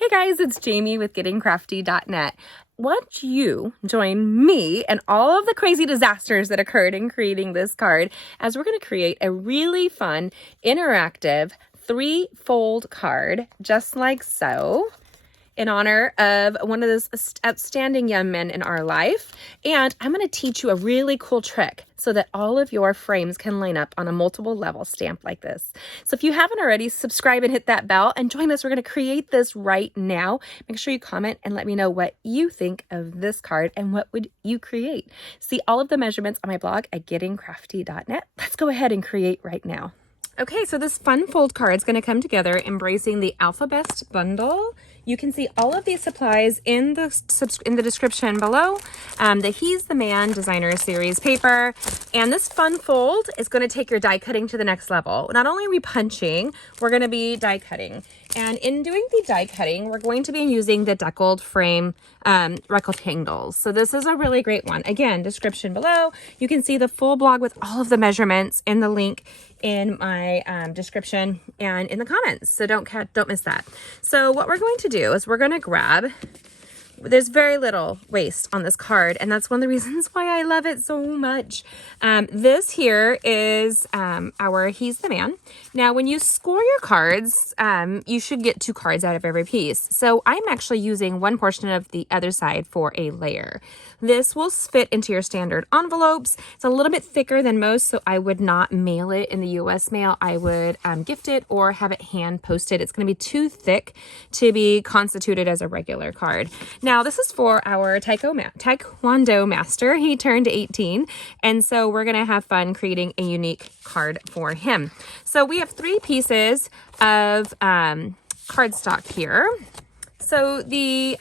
Hey guys, it's Jamie with gettingcrafty.net. Won't you join me and all of the crazy disasters that occurred in creating this card as we're going to create a really fun, interactive, three-fold card, just like so, in honor of one of those outstanding young men in our life. And I'm going to teach you a really cool trick so that all of your frames can line up on a multiple level stamp like this. So if you haven't already, subscribe and hit that bell and join us. We're going to create this right now. Make sure you comment and let me know what you think of this card and what would you create. See all of the measurements on my blog at gettingcrafty.net. Let's go ahead and create right now. Okay, so this fun fold card is going to come together embracing the Alphabet bundle. You can see all of these supplies in the description below. The He's the Man Designer Series paper. And this fun fold is going to take your die cutting to the next level. Not only are we punching, we're going to be die cutting. And in doing the die cutting, we're going to be using the deckled frame rectangles. So this is a really great one. Again, description below. You can see the full blog with all of the measurements in the link in my description and in the comments. So don't miss that. So what we're going to do is we're going to grab, there's very little waste on this card, and that's one of the reasons why I love it so much. This here is our He's the Man. Now, when you score your cards, you should get 2 cards out of every piece. So I'm actually using one portion of the other side for a layer. This will fit into your standard envelopes. It's a little bit thicker than most, so I would not mail it in the US mail. I would gift it or have it hand posted. It's going to be too thick to be constituted as a regular card. Now, this is for our Taekwondo master. He turned 18, and so we're going to have fun creating a unique card for him. So we have 3 pieces of cardstock here. So the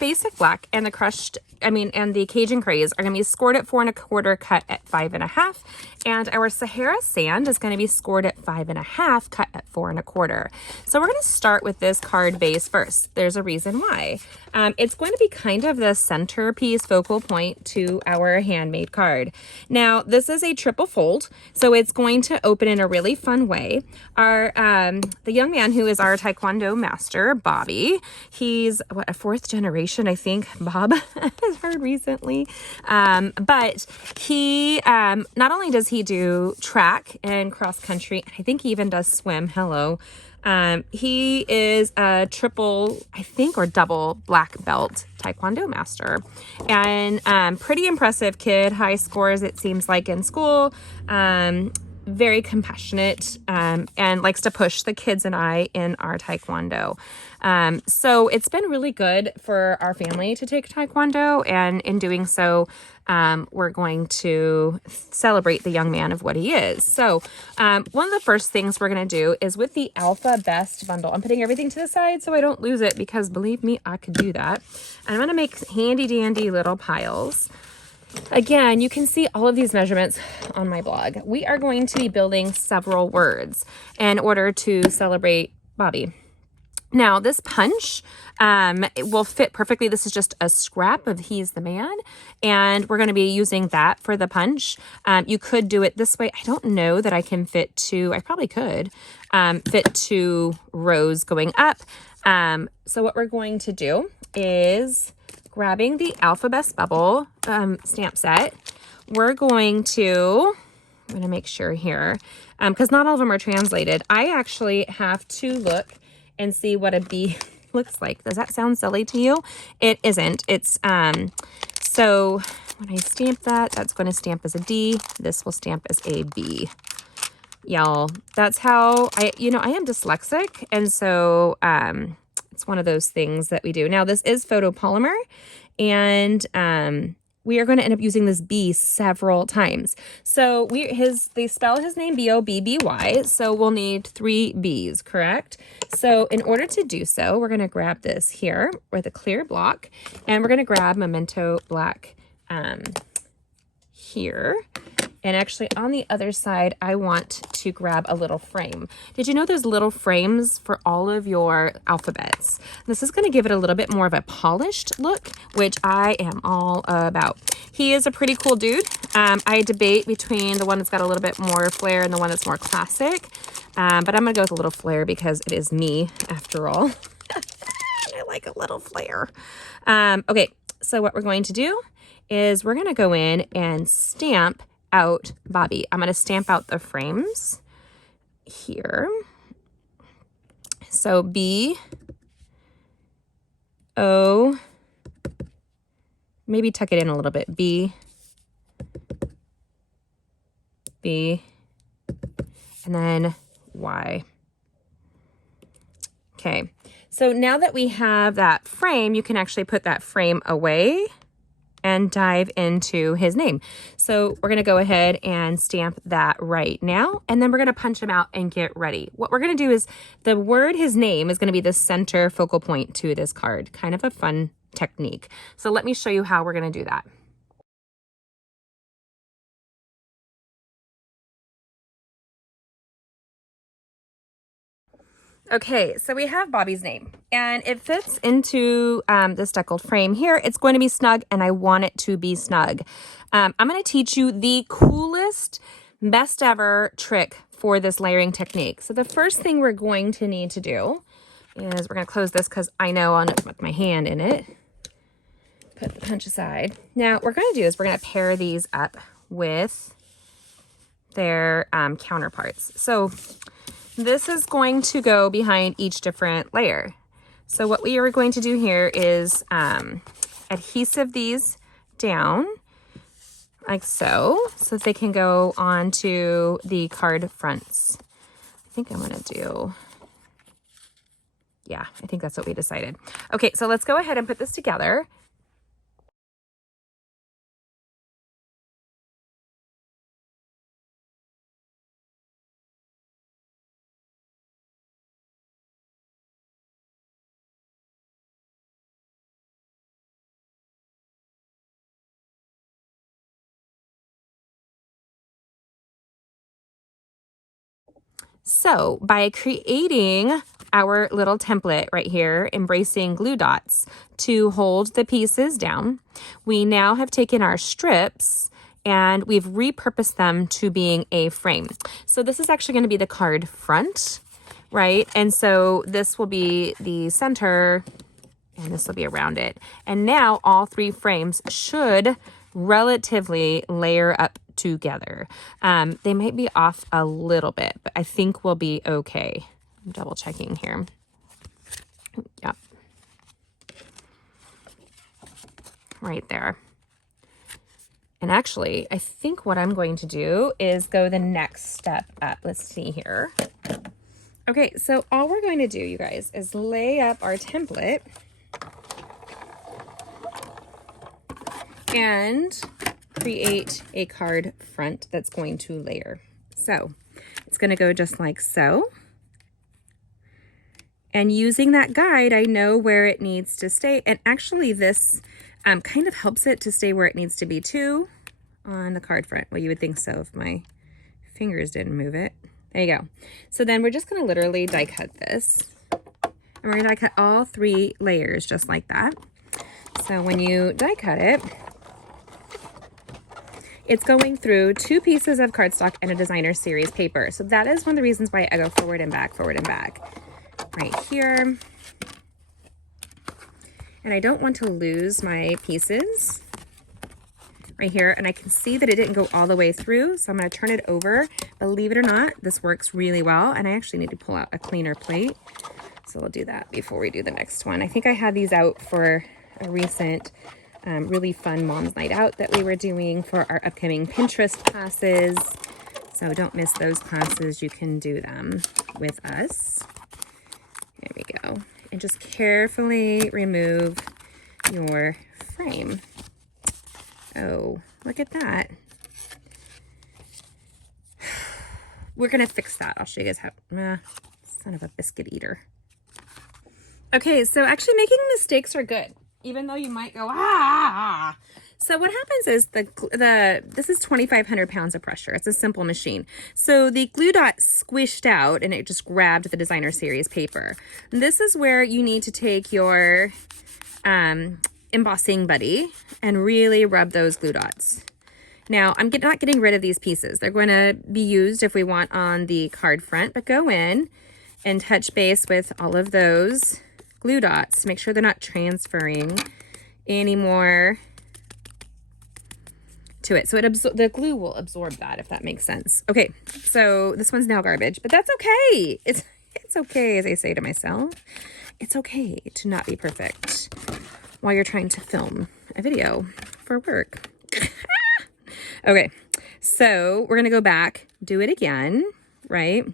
basic black and the Cajun Craze are going to be scored at 4 1/4, cut at 5 1/2. And our Sahara Sand is going to be scored at 5 1/2, cut at 4 1/4. So we're going to start with this card base first. There's a reason why. It's going to be kind of the centerpiece focal point to our handmade card. Now, this is a triple fold, so it's going to open in a really fun way. The young man who is our Taekwondo master, Bobby, he's a 4th generation, I think, Bob has heard recently. But he, not only does he do track and cross country, I think he even does swim. Hello. He is a triple, I think, or double black belt Taekwondo master, and pretty impressive kid. High scores, it seems like, in school. Very compassionate, and likes to push the kids and I in our Taekwondo. So it's been really good for our family to take Taekwondo, and in doing so, we're going to celebrate the young man of what he is. So one of the first things we're going to do is with the Alpha Best bundle. I'm putting everything to the side so I don't lose it, because believe me, I could do that. And I'm going to make handy dandy little piles. Again, you can see all of these measurements on my blog. We are going to be building several words in order to celebrate Bobby. Now, this punch it will fit perfectly. This is just a scrap of He's the Man, and we're going to be using that for the punch. You could do it this way. I don't know that I can fit 2. I probably could fit 2 rows going up. So what we're going to do is, grabbing the Alphabet Bubble stamp set, I'm going to make sure here, because not all of them are translated. I actually have to look and see what a B looks like. Does that sound silly to you? It isn't. It's, so when I stamp that, that's going to stamp as a D. This will stamp as a B. Y'all, that's how I am dyslexic, and so, it's one of those things that we do. Now, this is photopolymer, and we are going to end up using this B several times. So they spell his name B-O-B-B-Y, so we'll need 3 B's, correct? So in order to do so, we're going to grab this here with a clear block, and we're going to grab Memento Black here. And actually on the other side, I want to grab a little frame. Did you know there's little frames for all of your alphabets? This is going to give it a little bit more of a polished look, which I am all about. He is a pretty cool dude. I debate between the one that's got a little bit more flair and the one that's more classic. But I'm going to go with a little flair because it is me after all. I like a little flare. Okay, so what we're going to do is we're going to go in and stamp out Bobby. I'm going to stamp out the frames here. So B, O, maybe tuck it in a little bit. B, B, and then Y. Okay, so now that we have that frame, you can actually put that frame away and dive into his name. So we're gonna go ahead and stamp that right now, and then we're gonna punch him out and get ready. What we're gonna do is the word, his name, is gonna be the center focal point to this card. Kind of a fun technique. So let me show you how we're gonna do that. Okay, so we have Bobby's name, and it fits into this deckled frame here. It's going to be snug, and I want it to be snug. I'm going to teach you the coolest, best ever trick for this layering technique. So the first thing we're going to need to do is we're going to close this because I know I'll put my hand in it. Put the punch aside. Now, what we're going to do is we're going to pair these up with their counterparts. So this is going to go behind each different layer. So what we are going to do here is adhesive these down like so that they can go onto the card fronts. I think I'm going to do, yeah, I think that's what we decided. Okay, so let's go ahead and put this together. So by creating our little template right here, embracing glue dots to hold the pieces down, we now have taken our strips and we've repurposed them to being a frame. So this is actually going to be the card front, right? And so this will be the center and this will be around it. And now all three frames should relatively layer up together. They might be off a little bit, but I think we'll be okay. I'm double checking here. Yep. Right there. And actually, I think what I'm going to do is go the next step up. Let's see here. Okay, so all we're going to do, you guys, is lay up our template and create a card front that's going to layer. So it's going to go just like so. And using that guide, I know where it needs to stay. And actually this kind of helps it to stay where it needs to be too on the card front. Well, you would think so if my fingers didn't move it. There you go. So then we're just going to literally die cut this. And we're going to die cut all three layers just like that. So when you die cut it, it's going through 2 pieces of cardstock and a designer series paper. So that is one of the reasons why I go forward and back right here. And I don't want to lose my pieces right here. And I can see that it didn't go all the way through. So I'm going to turn it over. Believe it or not, this works really well. And I actually need to pull out a cleaner plate. So we'll do that before we do the next one. I think I had these out for a recent really fun mom's night out that we were doing for our upcoming Pinterest classes. So don't miss those classes. You can do them with us. There we go. And just carefully remove your frame. Oh, look at that. We're going to fix that. I'll show you guys how. Son of a biscuit eater. Okay, so actually making mistakes are good, even though you might go, ah. So what happens is this is 2,500 pounds of pressure. It's a simple machine. So the glue dot squished out and it just grabbed the designer series paper. This is where you need to take your embossing buddy and really rub those glue dots. Now, I'm not getting rid of these pieces. They're going to be used if we want on the card front, but go in and touch base with all of those glue dots to make sure they're not transferring anymore to it. So the glue will absorb that, if that makes sense. Okay, so this one's now garbage, but that's okay. It's okay, as I say to myself. It's okay to not be perfect while you're trying to film a video for work. Okay, so we're gonna go back, do it again, right?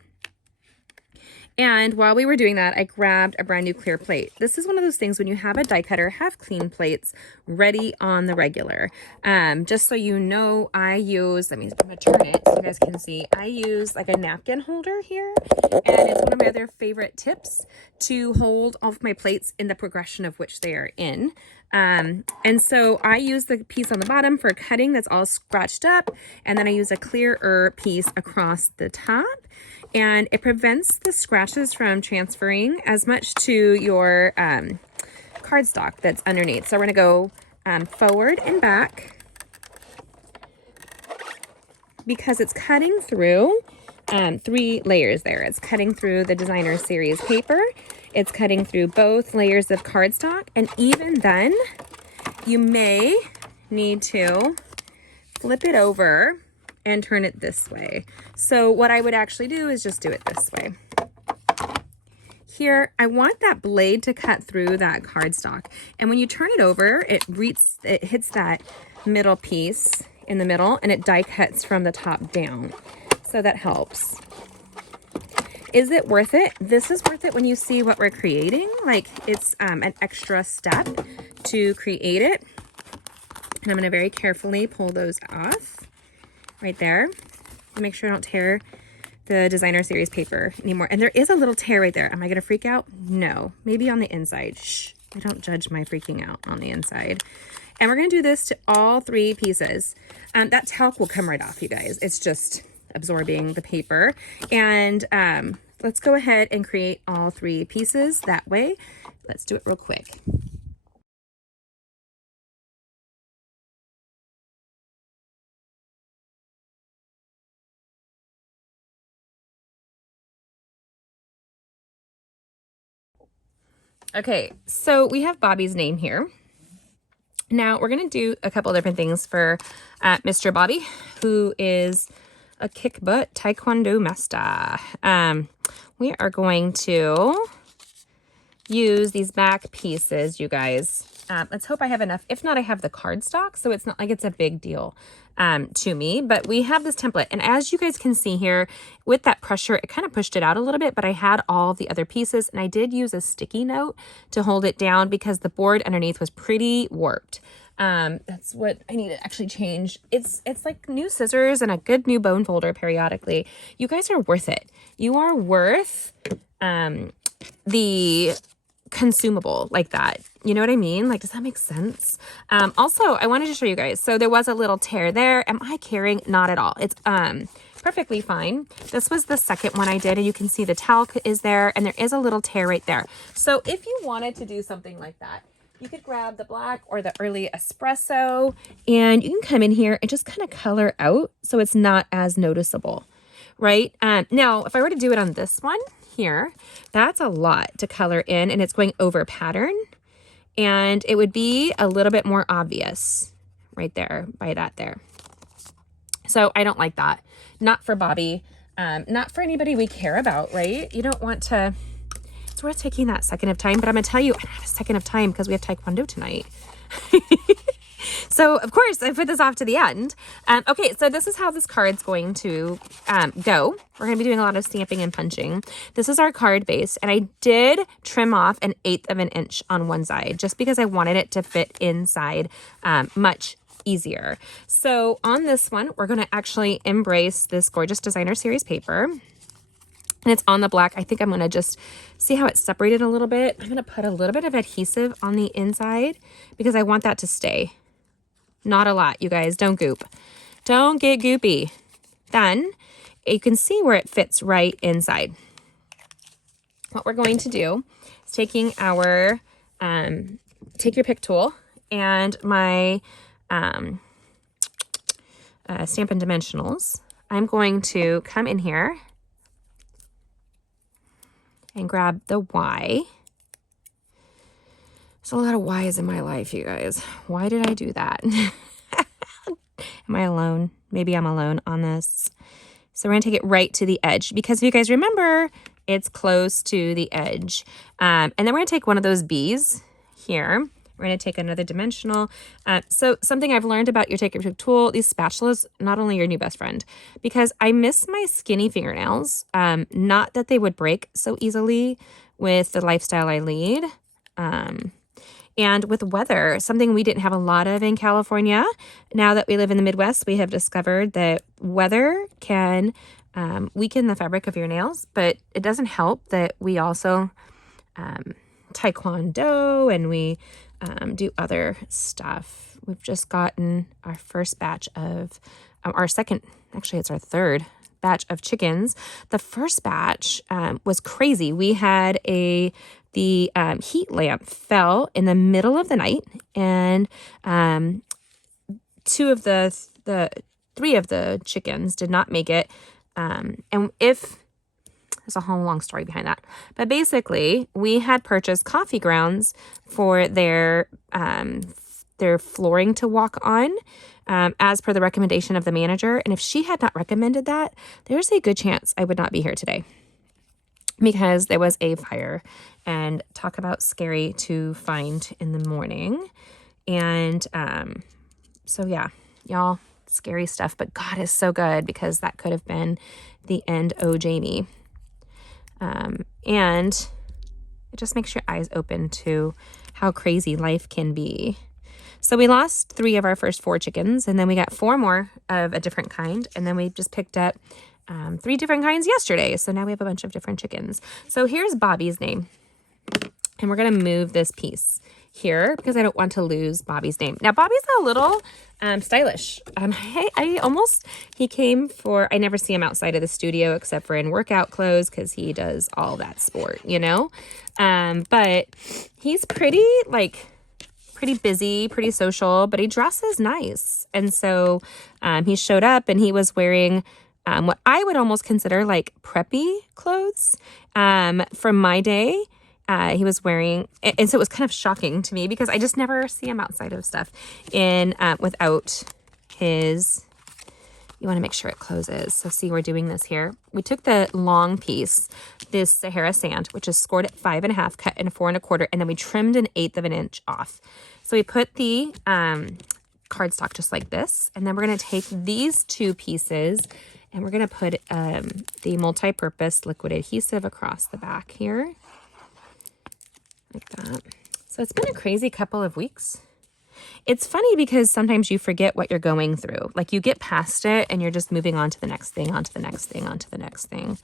And while we were doing that, I grabbed a brand new clear plate. This is one of those things when you have a die cutter, have clean plates ready on the regular. Just so you know, I use, I'm gonna turn it so you guys can see, I use like a napkin holder here. And it's one of my other favorite tips to hold all of my plates in the progression of which they are in. And so I use the piece on the bottom for cutting that's all scratched up. And then I use a clearer piece across the top. And it prevents the scratches from transferring as much to your cardstock that's underneath. So we're going to go forward and back because it's cutting through 3 layers there. It's cutting through the designer series paper. It's cutting through both layers of cardstock. And even then, you may need to flip it over and turn it this way. So what I would actually do is just do it this way. Here, I want that blade to cut through that cardstock. And when you turn it over, it hits that middle piece in the middle and it die cuts from the top down. So that helps. Is it worth it? This is worth it when you see what we're creating. Like it's an extra step to create it. And I'm gonna very carefully pull those off. Right there, to make sure I don't tear the designer series paper anymore. And there is a little tear right there. Am I gonna freak out? No, maybe on the inside. Shh, I don't judge my freaking out on the inside. And we're gonna do this to all 3 pieces. That talc will come right off, you guys. It's just absorbing the paper. And let's go ahead and create all 3 pieces that way. Let's do it real quick. Okay, so we have Bobby's name here. Now we're going to do a couple different things for Mr. Bobby, who is a kick butt taekwondo master. We are going to use these back pieces, you guys. Let's hope I have enough. If not, I have the cardstock, so it's not like it's a big deal to me. But we have this template, and as you guys can see here, with that pressure, it kind of pushed it out a little bit, but I had all the other pieces, and I did use a sticky note to hold it down because the board underneath was pretty warped. That's what I need to actually change. It's like new scissors and a good new bone folder periodically. You guys are worth it. You are worth the consumable like that. You know what I mean? Like, does that make sense? Also, I wanted to show you guys. So there was a little tear there. Am I caring? Not at all. It's perfectly fine. This was the second one I did, and you can see the talc is there, and there is a little tear right there. So if you wanted to do something like that, you could grab the black or the early espresso, and you can come in here and just kind of color out so it's not as noticeable, right? Now, if I were to do it on this one here, that's a lot to color in, and it's going over pattern, and it would be a little bit more obvious right there by that there. So I don't like that. Not for Bobby, not for anybody we care about, right? You don't want to, it's worth taking that second of time, but I'm gonna tell you, I don't have a second of time because we have Taekwondo tonight. So of course I put this off to the end. Okay, so this is how this card's going to go. We're gonna be doing a lot of stamping and punching. This is our card base, and I did trim off 1/8 of an inch on one side just because I wanted it to fit inside much easier. So on this one, we're gonna actually embrace this gorgeous designer series paper. And it's on the black. I think I'm going to just see how it's separated a little bit. I'm going to put a little bit of adhesive on the inside because I want that to stay. Not a lot, you guys. Don't goop. Don't get goopy. Then you can see where it fits right inside. What we're going to do is taking our, take your pick tool and my Stampin' Dimensionals. I'm going to come in here and grab the Y There's a lot of whys in my life, you guys. Why did I do that? Am I alone? Maybe I'm alone on this. So we're going to take it right to the edge because if you guys remember, it's close to the edge. And then we're going to take one of those B's here. We're going to take another dimensional. So something I've learned about your Take Your Pick tool, these spatulas, not only your new best friend, because I miss my skinny fingernails. Not that they would break so easily with the lifestyle I lead. And with weather, something we didn't have a lot of in California. Now that we live in the Midwest, we have discovered that weather can weaken the fabric of your nails, but it doesn't help that we also taekwondo and we do other stuff. We've just gotten our first batch of, actually it's our third batch of chickens. The first batch was crazy. We had the heat lamp fell in the middle of the night, and three of the chickens did not make it. And there's a whole long story behind that. But basically, we had purchased coffee grounds for their flooring to walk on, as per the recommendation of the manager. And if she had not recommended that, there's a good chance I would not be here today, because there was a fire. And talk about scary to find in the morning. And so yeah, y'all, scary stuff, but God is so good, because that could have been the end of Jamie. And it just makes your eyes open to how crazy life can be. So we lost 3 of our first 4 chickens, and then we got 4 more of a different kind, and then we just picked up 3 different kinds yesterday. So now we have a bunch of different chickens. So here's Bobby's name. And we're going to move this piece here because I don't want to lose Bobby's name. Now, Bobby's a little stylish. He came for, I never see him outside of the studio except for in workout clothes because he does all that sport, you know? But he's pretty busy, pretty social, but he dresses nice. And so he showed up and he was wearing what I would almost consider like preppy clothes from my day. He was wearing, and so it was kind of shocking to me because I just never see him outside of stuff without his, you want to make sure it closes. So see, we're doing this here. We took the long piece, this Sahara sand, which is scored at 5.5, cut in 4 1/4, and then we trimmed 1/8 of an inch off. So we put the cardstock just like this, and then we're going to take these 2 pieces and we're going to put the multi-purpose liquid adhesive across the back here. Like that. So it's been a crazy couple of weeks. It's funny because sometimes you forget what you're going through. Like you get past it and you're just moving on to the next thing, on to the next thing, on to the next thing.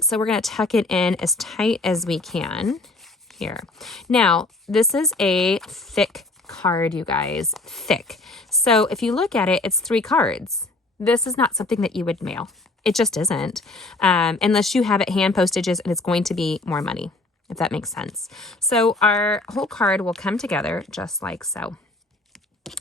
So we're going to tuck it in as tight as we can here. Now, this is a thick card, you guys. Thick. So if you look at it, it's 3 cards. This is not something that you would mail. It just isn't. Unless you have it hand postages and it's going to be more money, if that makes sense. So our whole card will come together just like so.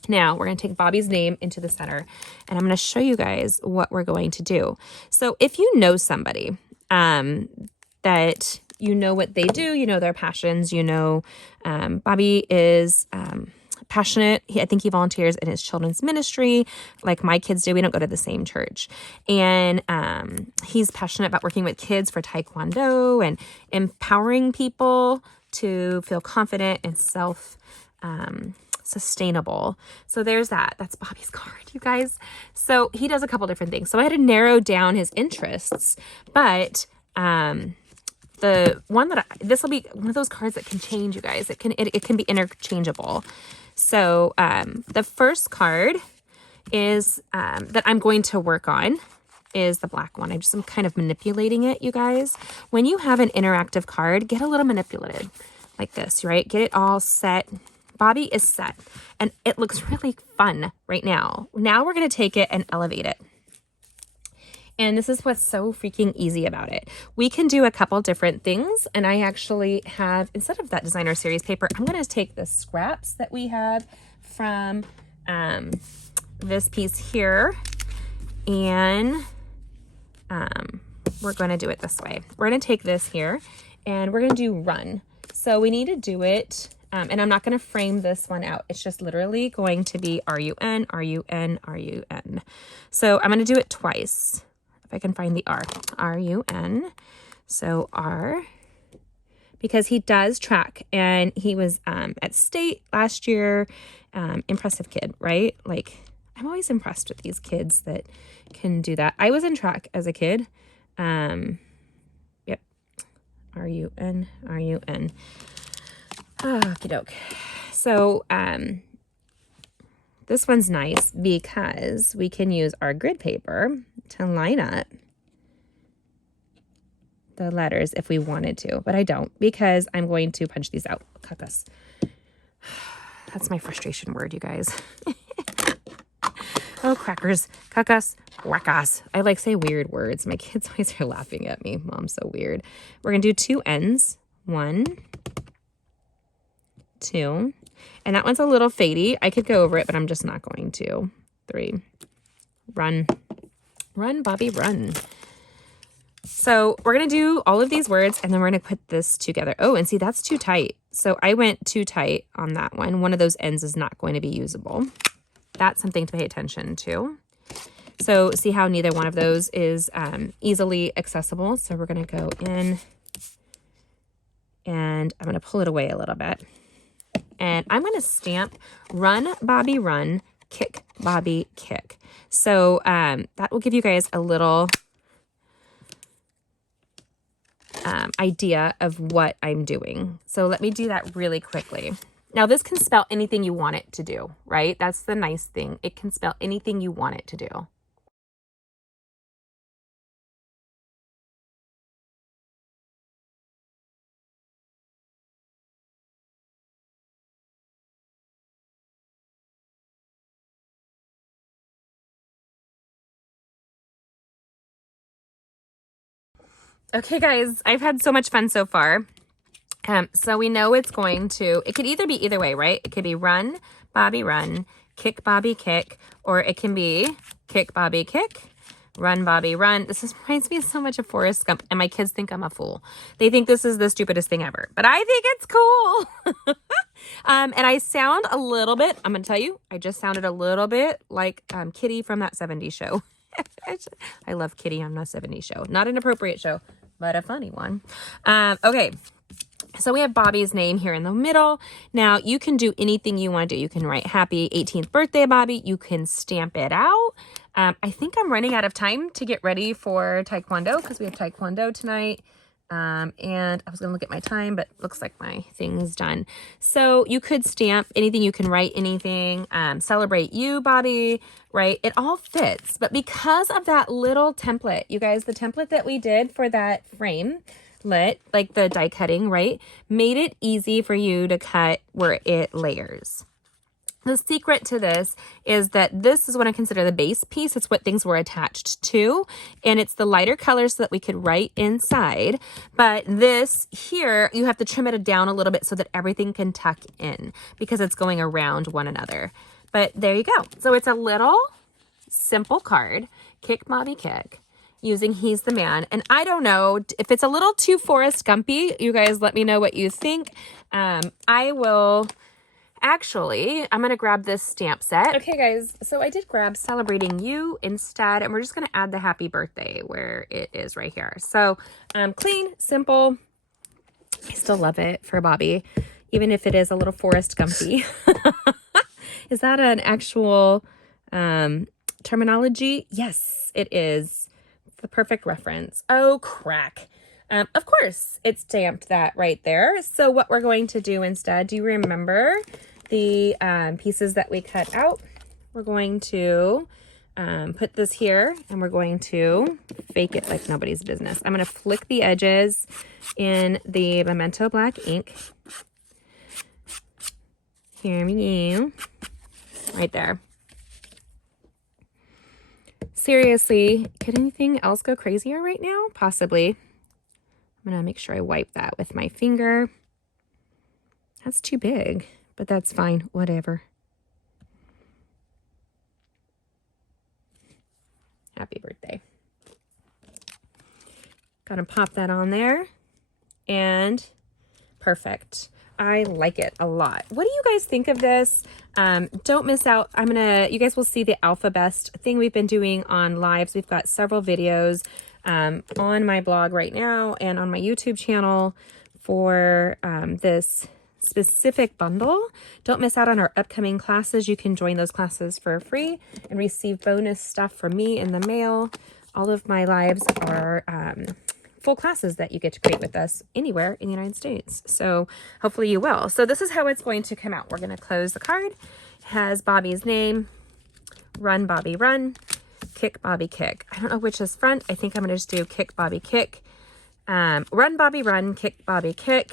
Now we're going to take Bobby's name into the center, and I'm going to show you guys what we're going to do. So if you know somebody that you know what they do, you know their passions, you know Bobby is passionate. I think he volunteers in his children's ministry like my kids do. We don't go to the same church. And he's passionate about working with kids for taekwondo and empowering people to feel confident and sustainable. So there's that. That's Bobby's card, you guys. So he does a couple different things. So I had to narrow down his interests, but the one this will be one of those cards that can change, you guys. It can be interchangeable. So the first card is that I'm going to work on is the black one. I'm kind of manipulating it, you guys. When you have an interactive card, get a little manipulated like this, right? Get it all set. Bobby is set, and it looks really fun right now. Now we're going to take it and elevate it. And this is what's so freaking easy about it. We can do a couple different things. And I actually have, instead of that designer series paper, I'm going to take the scraps that we have from this piece here. And we're going to do it this way. We're going to take this here and we're going to do run. So we need to do it And I'm not going to frame this one out. It's just literally going to be R-U-N, R-U-N, R-U-N. So I'm going to do it twice. If I can find the R. R-U-N. So R, because he does track, and he was at state last year. Impressive kid, right? Like, I'm always impressed with these kids that can do that. I was in track as a kid. Yep. R-U-N, R-U-N. Okie doke. So, this one's nice because we can use our grid paper to line up the letters if we wanted to, but I don't, because I'm going to punch these out. Kakas. That's my frustration word, you guys. Oh, crackers. Kakas. Wackas. I like say weird words. My kids always are laughing at me. Mom's so weird. We're going to do 2 ends. 1, 2. And that one's a little fadey. I could go over it, but I'm just not going to. 3. Run. Run, Bobby, run. So we're going to do all of these words, and then we're going to put this together. Oh, and see, that's too tight. So I went too tight on that one. One of those ends is not going to be usable. That's something to pay attention to. So see how neither one of those is easily accessible. So we're going to go in, and I'm going to pull it away a little bit. And I'm going to stamp run, Bobby, run, kick, Bobby, kick. So that will give you guys a little idea of what I'm doing. So let me do that really quickly. Now, this can spell anything you want it to do, right? That's the nice thing. It can spell anything you want it to do. Okay, guys, I've had so much fun so far. So we know it could either be either way, right? It could be run, Bobby, run, kick, Bobby, kick, or it can be kick, Bobby, kick, run, Bobby, run. Reminds me so much of Forrest Gump, and my kids think I'm a fool. They think this is the stupidest thing ever, but I think it's cool. And I sound a little bit, I'm going to tell you, I just sounded a little bit like Kitty from that 70s show. I love Kitty on the 70s show. Not an appropriate show, but a funny one. Okay. So we have Bobby's name here in the middle. Now you can do anything you want to do. You can write happy 18th birthday, Bobby. You can stamp it out. I think I'm running out of time to get ready for Taekwondo because we have Taekwondo tonight. And I was going to look at my time, but looks like my thing is done. So you could stamp anything. You can write anything. Celebrate you, Bobby, right? It all fits. But because of that little template, you guys, the template that we did for that frame, like the die cutting, right, made it easy for you to cut where it layers. The secret to this is that this is what I consider the base piece. It's what things were attached to, and it's the lighter colors so that we could write inside. But this here, you have to trim it down a little bit so that everything can tuck in because it's going around one another. But there you go. So it's a little simple card, kick, Bobby, kick, using He's the Man. And I don't know if it's a little too Forrest Gumpy. You guys let me know what you think. I'm going to grab this stamp set. Okay, guys, so I did grab Celebrating You instead, and we're just going to add the happy birthday where it is right here. So clean, simple. I still love it for Bobby, even if it is a little Forrest Gumpy. Is that an actual terminology? Yes, it is. The perfect reference. Oh, crack. Of course, it stamped that right there. So what we're going to do instead, do you remember the pieces that we cut out? We're going to put this here, and we're going to fake it like nobody's business. I'm going to flick the edges in the Memento Black ink. Here we go. Right there. Seriously, could anything else go crazier right now? Possibly. I'm going to make sure I wipe that with my finger. That's too big, but that's fine. Whatever. Happy birthday. Gonna pop that on there. And perfect. I like it a lot. What do you guys think of this? Don't miss out. You guys will see the Alpha Best thing we've been doing on lives. We've got several videos on my blog right now and on my YouTube channel for this specific bundle. Don't miss out on our upcoming classes. You can join those classes for free and receive bonus stuff from me in the mail. All of my lives are full classes that you get to create with us anywhere in the United States. So hopefully you will. So this is how it's going to come out. We're going to close the card. It has Bobby's name, Run Bobby Run, Kick Bobby Kick. I don't know which is front. I think I'm going to just do Kick Bobby Kick. Run Bobby Run, Kick Bobby Kick.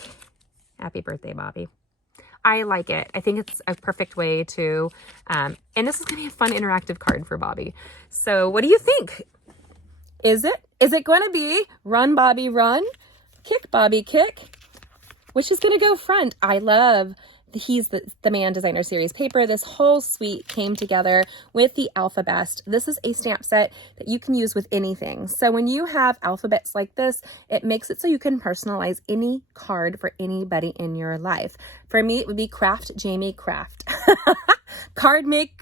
Happy birthday, Bobby. I like it. I think it's a perfect way to, and this is going to be a fun interactive card for Bobby. So what do you think? Is it going to be Run Bobby Run, Kick Bobby Kick? Which is going to go front? I love He's the Man Designer Series paper. This whole suite came together with the Alphabest. This is a stamp set that you can use with anything. So when you have alphabets like this, it makes it so you can personalize any card for anybody in your life. For me, it would be Craft Jamie Craft.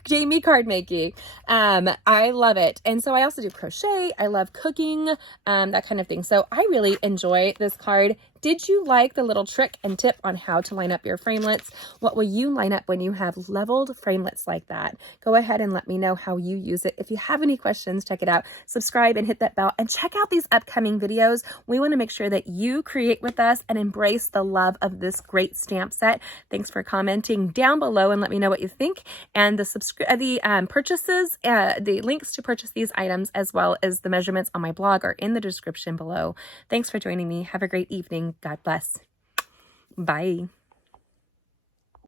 Jamie card making. I love it. And so I also do crochet. I love cooking, that kind of thing. So I really enjoy this card. Did you like the little trick and tip on how to line up your framelits? What will you line up when you have leveled framelits like that? Go ahead and let me know how you use it. If you have any questions, check it out. Subscribe and hit that bell and check out these upcoming videos. We want to make sure that you create with us and embrace the love of this great stamp set. Thanks for commenting down below and let me know what you think. And the purchases, the links to purchase these items as well as the measurements on my blog are in the description below. Thanks for joining me. Have a great evening. God bless. Bye.